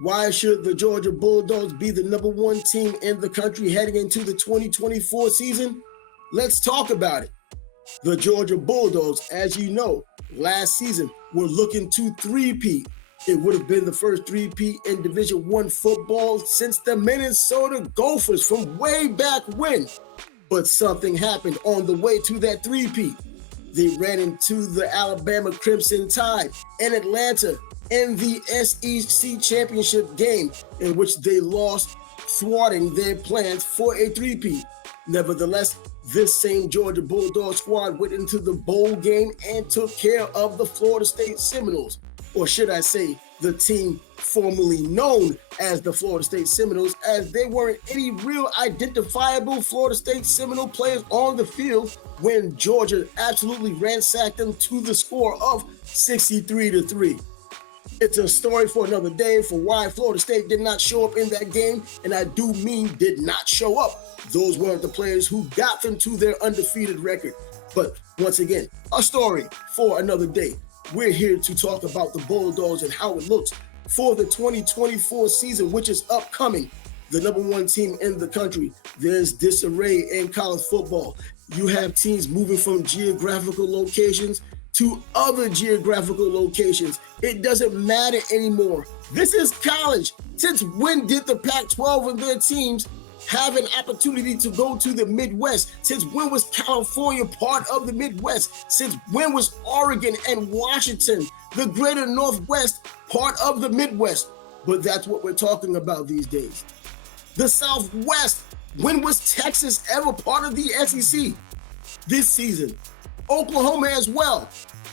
Why should the Georgia Bulldogs be the number one team in the country heading into the 2024 season? Let's talk about it. The Georgia Bulldogs, as you know, last season were looking to three-peat. It would have been the first three-peat in Division I football since the Minnesota Gophers from way back when. But something happened on the way to that three-peat. They ran into the Alabama Crimson Tide in Atlanta in the SEC championship game, in which they lost, thwarting their plans for a three-peat. Nevertheless, this same Georgia Bulldog squad went into the bowl game and took care of the Florida State Seminoles, or should I say, the team formerly known as the Florida State Seminoles, as there weren't any real identifiable Florida State Seminole players on the field when Georgia absolutely ransacked them to the score of 63-3. It's a story for another day for why Florida State did not show up in that game, and I do mean did not show up. Those weren't the players who got them to their undefeated record. But once again, a story for another day. We're here to talk about the Bulldogs and how it looks for the 2024 season, which is upcoming. The number one team in the country. There's disarray in college football. You have teams moving from geographical locations to other geographical locations. It doesn't matter anymore. This is college. Since when did the Pac-12 and their teams have an opportunity to go to the Midwest? Since when was California part of the Midwest? Since when was Oregon and Washington, the greater Northwest, part of the Midwest? But that's what we're talking about these days. The Southwest, when was Texas ever part of the SEC? This season, Oklahoma as well.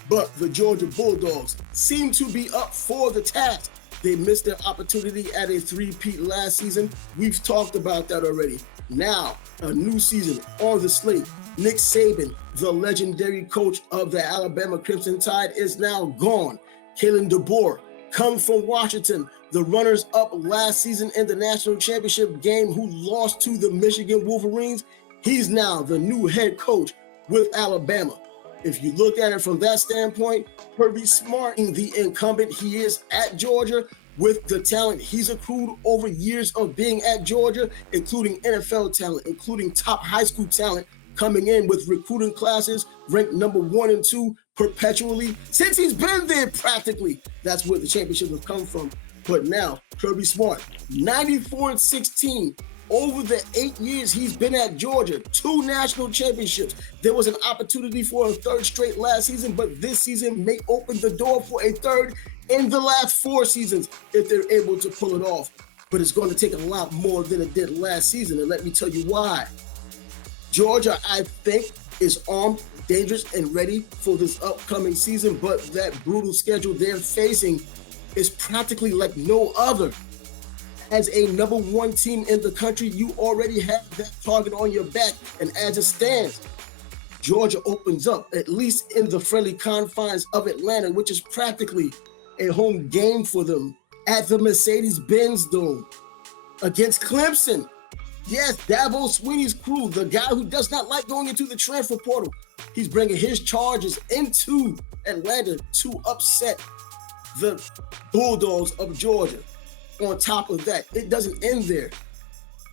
But the Georgia Bulldogs seem to be up for the task. They missed their opportunity at a three-peat last season. We've talked about that already. Now, a new season on the slate. Nick Saban, the legendary coach of the Alabama Crimson Tide, is now gone. Kalen DeBoer, come from Washington, the runners-up last season in the national championship game who lost to the Michigan Wolverines. He's now the new head coach with Alabama. If you look at it from that standpoint, Kirby Smart, the incumbent he is at Georgia, with the talent he's accrued over years of being at Georgia, including NFL talent, including top high school talent, coming in with recruiting classes ranked number 1 and 2 perpetually since he's been there practically. That's where the championship has come from. But now, Kirby Smart, 94-16. Over the 8 years he's been at Georgia, 2 national championships. There was an opportunity for a third straight last season, but this season may open the door for a third in the last 4 seasons if they're able to pull it off. But it's going to take a lot more than it did last season, and let me tell you why. Georgia, I think, is armed, dangerous, and ready for this upcoming season, but that brutal schedule they're facing is practically like no other. As a number one team in the country, you already have that target on your back. And as it stands, Georgia opens up, at least in the friendly confines of Atlanta, which is practically a home game for them, at the Mercedes-Benz Dome against Clemson. Yes, Dabo Swinney's crew, the guy who does not like going into the transfer portal. He's bringing his Chargers into Atlanta to upset the Bulldogs of Georgia. On top of that, it doesn't end there.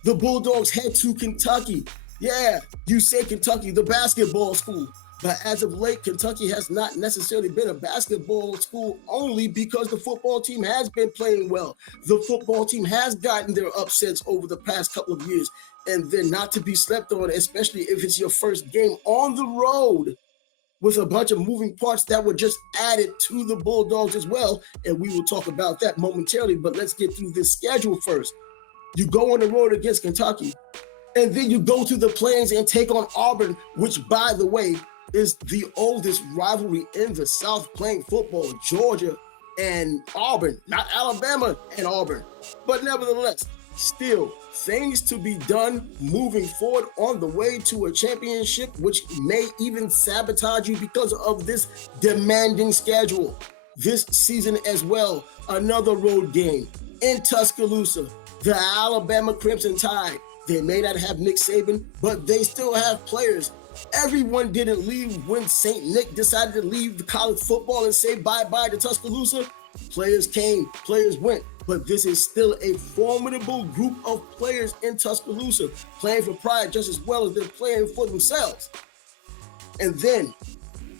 The Bulldogs head to Kentucky. Yeah, you say Kentucky, the basketball school. But as of late, Kentucky has not necessarily been a basketball school only because the football team has been playing well. The football team has gotten their upsets over the past couple of years, and they're not to be slept on, especially if it's your first game on the road with a bunch of moving parts that were just added to the Bulldogs as well. And we will talk about that momentarily, but let's get through this schedule first. You go on the road against Kentucky, and then you go to the Plains and take on Auburn, which, by the way, is the oldest rivalry in the South playing football, Georgia and Auburn, not Alabama and Auburn. But nevertheless, still things to be done moving forward on the way to a championship, which may even sabotage you because of this demanding schedule. This season as well, another road game in Tuscaloosa, the Alabama Crimson Tide. They may not have Nick Saban, but they still have players. Everyone didn't leave when St. Nick decided to leave the college football and say bye-bye to Tuscaloosa. Players came, players went, but this is still a formidable group of players in Tuscaloosa, playing for pride just as well as they're playing for themselves. And then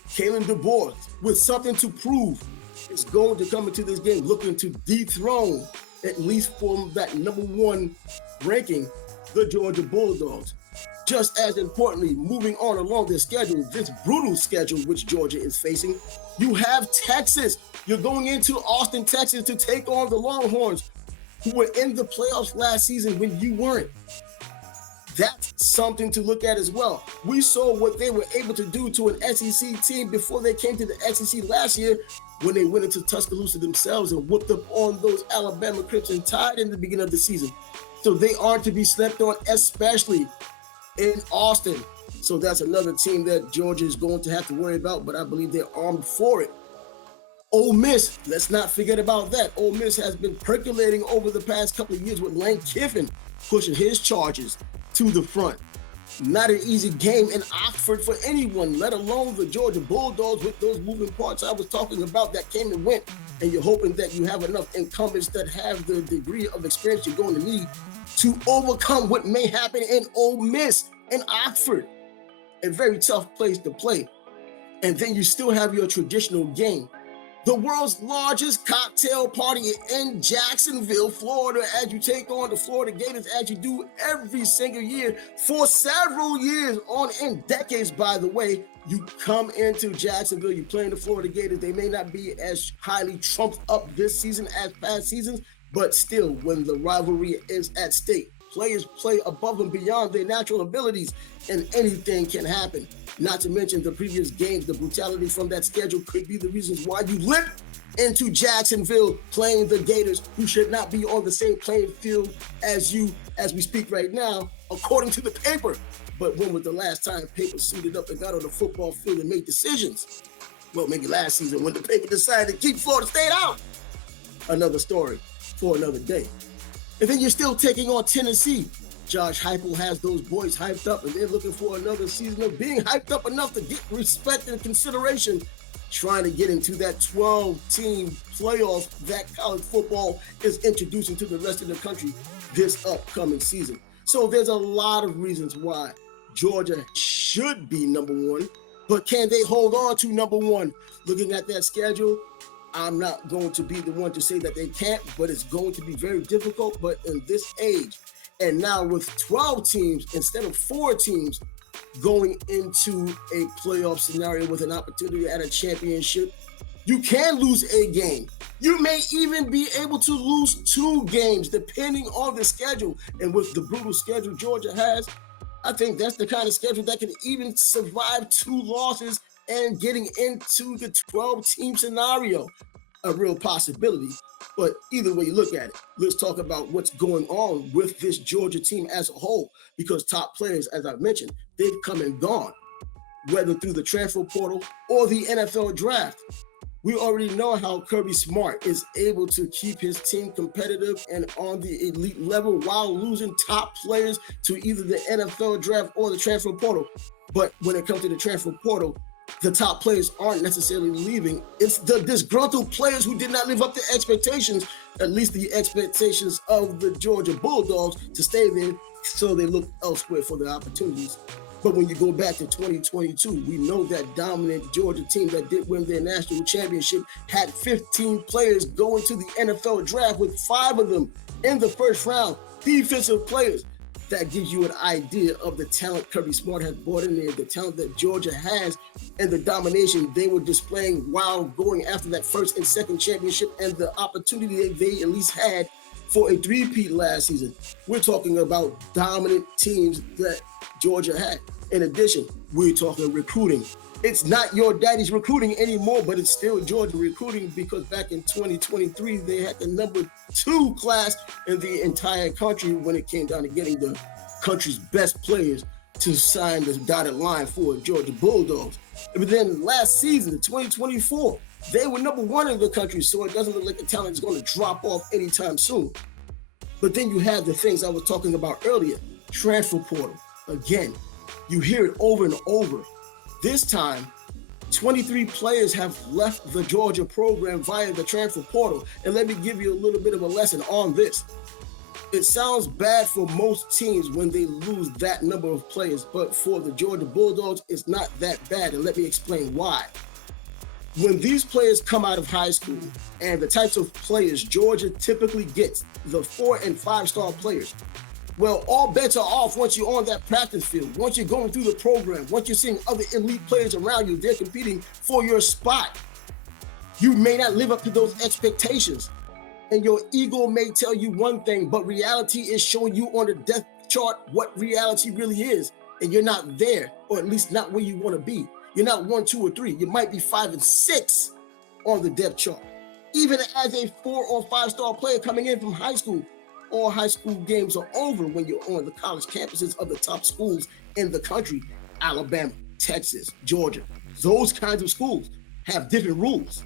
Kalen DeBoer, with something to prove, is going to come into this game looking to dethrone, at least from that #1 ranking, the Georgia Bulldogs. Just as importantly, moving on along their schedule, this brutal schedule which Georgia is facing, you have Texas. You're going into Austin, Texas to take on the Longhorns, who were in the playoffs last season when you weren't. That's something to look at as well. We saw what they were able to do to an SEC team before they came to the SEC last year when they went into Tuscaloosa themselves and whooped up on those Alabama Crimson Tide in the beginning of the season. So they aren't to be slept on, especially in Austin. So that's another team that Georgia is going to have to worry about, but I believe they're armed for it. Ole Miss, let's not forget about that. Ole Miss has been percolating over the past couple of years with Lane Kiffin pushing his charges to the front. Not an easy game in Oxford for anyone, let alone the Georgia Bulldogs with those moving parts I was talking about that came and went. And you're hoping that you have enough incumbents that have the degree of experience you're going to need to overcome what may happen in Ole Miss and Oxford. A very tough place to play. And then you still have your traditional game. The world's largest cocktail party in Jacksonville, Florida, as you take on the Florida Gators, as you do every single year for several years, on end decades, by the way. You come into Jacksonville, you play in the Florida Gators. They may not be as highly trumped up this season as past seasons, but still, when the rivalry is at stake, players play above and beyond their natural abilities, and anything can happen. Not to mention the previous games, the brutality from that schedule could be the reasons why you limp into Jacksonville playing the Gators, who should not be on the same playing field as you as we speak right now, according to the paper. But when was the last time paper suited up and got on the football field and made decisions? Well, maybe last season when the paper decided to keep Florida State out. Another story for another day. And then you're still taking on Tennessee. Josh Heupel has those boys hyped up, and they're looking for another season of being hyped up enough to get respect and consideration, trying to get into that 12-team playoff that college football is introducing to the rest of the country this upcoming season. So there's a lot of reasons why Georgia should be #1, but can they hold on to #1? Looking at that schedule, I'm not going to be the one to say that they can't, but it's going to be very difficult. But in this age, and now with 12 teams instead of 4 teams going into a playoff scenario with an opportunity at a championship, you can lose a game. You may even be able to lose 2 games depending on the schedule. And with the brutal schedule Georgia has, I think that's the kind of schedule that can even survive 2 losses and getting into the 12-team scenario. A real possibility. But either way you look at it, let's talk about what's going on with this Georgia team as a whole, because top players, as I've mentioned, they've come and gone, whether through the transfer portal or the NFL draft. We already know how Kirby Smart is able to keep his team competitive and on the elite level while losing top players to either the NFL draft or the transfer portal. But when it comes to the transfer portal, the top players aren't necessarily leaving. It's the disgruntled players who did not live up to expectations, at least the expectations of the Georgia Bulldogs, to stay there, so they look elsewhere for their opportunities. But when you go back to 2022, we know that dominant Georgia team that did win their national championship had 15 players going to the NFL draft, with 5 of them in the first round, defensive players. That gives you an idea of the talent Kirby Smart has brought in there, the talent that Georgia has, and the domination they were displaying while going after that first and second championship, and the opportunity they at least had for a 3-peat last season. We're talking about dominant teams that Georgia had. In addition, we're talking recruiting. It's not your daddy's recruiting anymore, but it's still Georgia recruiting, because back in 2023, they had the #2 class in the entire country when it came down to getting the country's best players to sign the dotted line for Georgia Bulldogs. But then last season, in 2024, they were #1 in the country, so it doesn't look like the talent is going to drop off anytime soon. But then you have the things I was talking about earlier, transfer portal. Again, you hear it over and over. This time, 23 players have left the Georgia program via the transfer portal. And let me give you a little bit of a lesson on this. It sounds bad for most teams when they lose that number of players, but for the Georgia Bulldogs, it's not that bad. And let me explain why. When these players come out of high school and the types of players Georgia typically gets, the 4 and 5 star players, well, all bets are off once you're on that practice field, once you're going through the program, once you're seeing other elite players around you, they're competing for your spot. You may not live up to those expectations. And your ego may tell you one thing, but reality is showing you on the depth chart what reality really is. And you're not there, or at least not where you want to be. You're not 1, 2, or 3. You might be 5 and 6 on the depth chart. Even as a 4 or 5 star player coming in from high school, all high school games are over when you're on the college campuses of the top schools in the country. Alabama, Texas, Georgia, those kinds of schools have different rules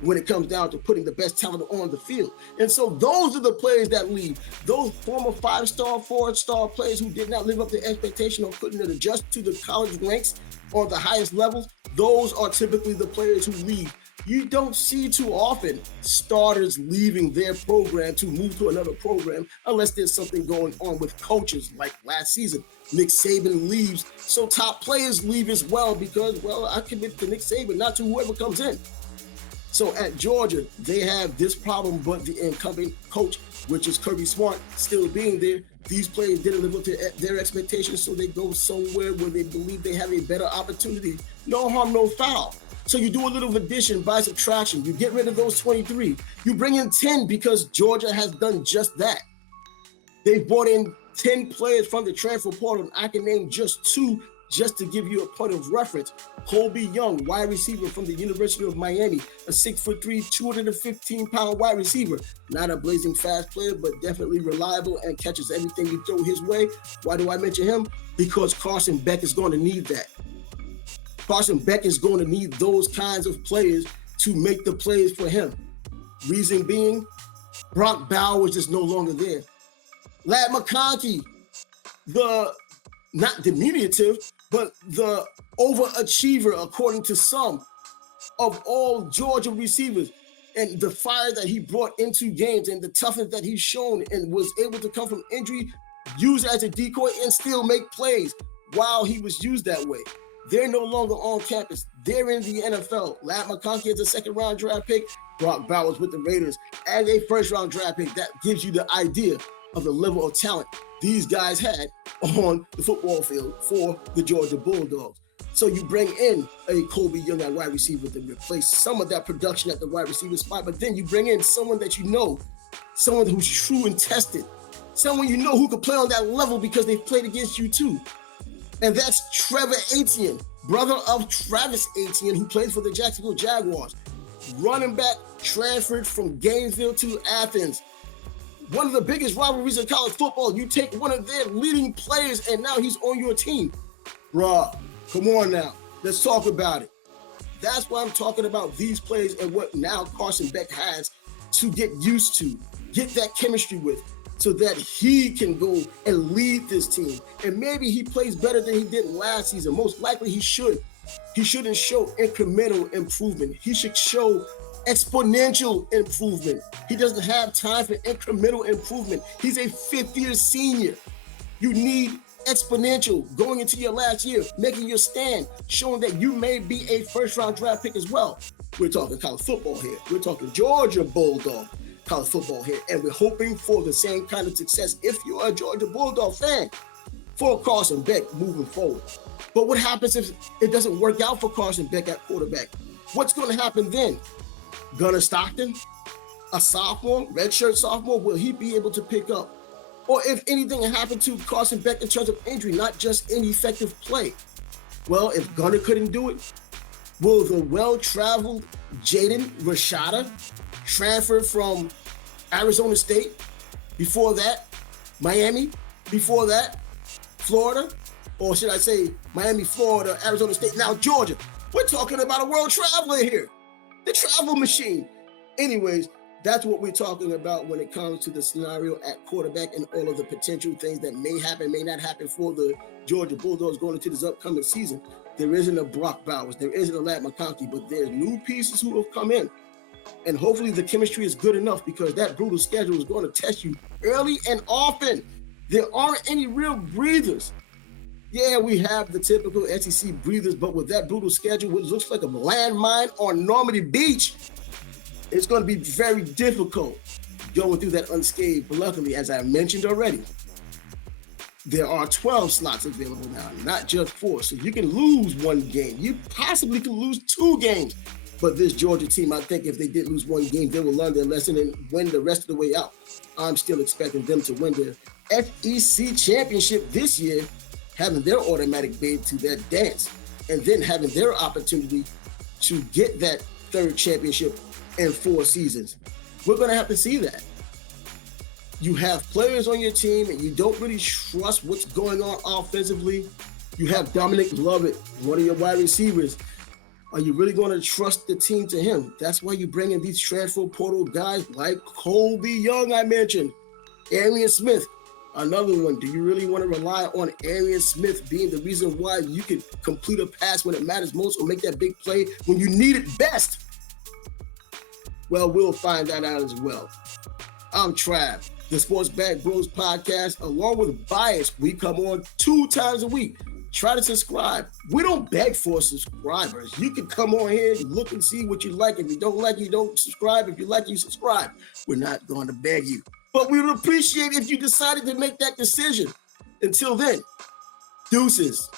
when it comes down to putting the best talent on the field. And so those are the players that leave. Those former 5-star, 4-star players who did not live up to expectation or couldn't adjust to the college ranks on the highest levels, those are typically the players who leave. You don't see too often starters leaving their program to move to another program unless there's something going on with coaches. Like last season, Nick Saban leaves, so top players leave as well because, well, I commit to Nick Saban, not to whoever comes in. So at Georgia, they have this problem, but the incumbent coach, which is Kirby Smart, still being there. These players didn't live up to their expectations, so they go somewhere where they believe they have a better opportunity. No harm, no foul. So you do a little addition by subtraction. You get rid of those 23. You bring in 10 because Georgia has done just that. They brought in 10 players from the transfer portal. I can name just 2 just to give you a point of reference. Colby Young, wide receiver from the University of Miami, a 6'3", 215-pound wide receiver. Not a blazing fast player, but definitely reliable and catches everything you throw his way. Why do I mention him? Because Carson Beck is going to need that. Carson Beck is going to need those kinds of players to make the plays for him. Reason being, Brock Bowers is no longer there. Ladd McConkey, not diminutive, but the overachiever, according to some, of all Georgia receivers, and the fire that he brought into games and the toughness that he's shown and was able to come from injury, use as a decoy, and still make plays while he was used that way. They're no longer on campus. They're in the NFL. Ladd McConkey is a second-round draft pick. Brock Bowers with the Raiders as a first-round draft pick. That gives you the idea of the level of talent these guys had on the football field for the Georgia Bulldogs. So you bring in a Colby Young at wide receiver to replace some of that production at the wide receiver spot, but then you bring in someone that you know, someone who's true and tested, someone you know who can play on that level because they've played against you too. And that's Trevor Etienne, brother of Travis Etienne, who plays for the Jacksonville Jaguars. Running back transferred from Gainesville to Athens. One of the biggest rivalries in college football. You take one of their leading players and now he's on your team. Bruh, come on now. Let's talk about it. That's why I'm talking about these players and what now Carson Beck has to get used to, get that chemistry with, so that he can go and lead this team. And maybe he plays better than he did last season. Most likely he should. He shouldn't show incremental improvement. He should show exponential improvement. He doesn't have time for incremental improvement. He's a 5th-year senior. You need exponential going into your last year, making your stand, showing that you may be a first-round draft pick as well. We're talking college football here. We're talking Georgia Bulldog college football here, and we're hoping for the same kind of success if you're a Georgia Bulldog fan for Carson Beck moving forward. But what happens if it doesn't work out for Carson Beck at quarterback? What's going to happen then? Gunnar Stockton, a sophomore, redshirt sophomore, will he be able to pick up? Or if anything happened to Carson Beck in terms of injury, not just ineffective play. Well, if Gunnar couldn't do it, will the well-traveled Jaden Rashada transfer from Arizona State, before that, Miami, before that, Florida, or should I say Miami, Florida, Arizona State, now Georgia. We're talking about a world traveler here, the travel machine. Anyways, that's what we're talking about when it comes to the scenario at quarterback and all of the potential things that may happen, may not happen for the Georgia Bulldogs going into this upcoming season. There isn't a Brock Bowers. There isn't a Lat McConkey, but there's new pieces who have come in. And hopefully the chemistry is good enough because that brutal schedule is going to test you early and often. There aren't any real breathers. Yeah, we have the typical SEC breathers, but with that brutal schedule, which looks like a landmine on Normandy Beach, it's going to be very difficult going through that unscathed. But luckily, as I mentioned already, there are 12 slots available now, not just 4. So you can lose one game. You possibly can lose 2 games. But this Georgia team, I think if they did lose one game, they will learn their lesson and win the rest of the way out. I'm still expecting them to win the SEC championship this year, having their automatic bid to that dance, and then having their opportunity to get that 3rd championship in 4 seasons. We're going to have to see that. You have players on your team and you don't really trust what's going on offensively. You have Dominic Lovett, one of your wide receivers. Are you really going to trust the team to him? That's why you bring in these transfer portal guys like Colby Young, I mentioned. Arian Smith, another one. Do you really want to rely on Arian Smith being the reason why you can complete a pass when it matters most or make that big play when you need it best? Well, we'll find that out as well. I'm Trav, the Sports Bag Bros podcast, along with Bias. We come on 2 times a week. Try to subscribe. We don't beg for subscribers. You can come on here, look and see what you like. If you don't like, you don't subscribe. If you like, you subscribe. We're not going to beg you. But we would appreciate if you decided to make that decision. Until then, deuces.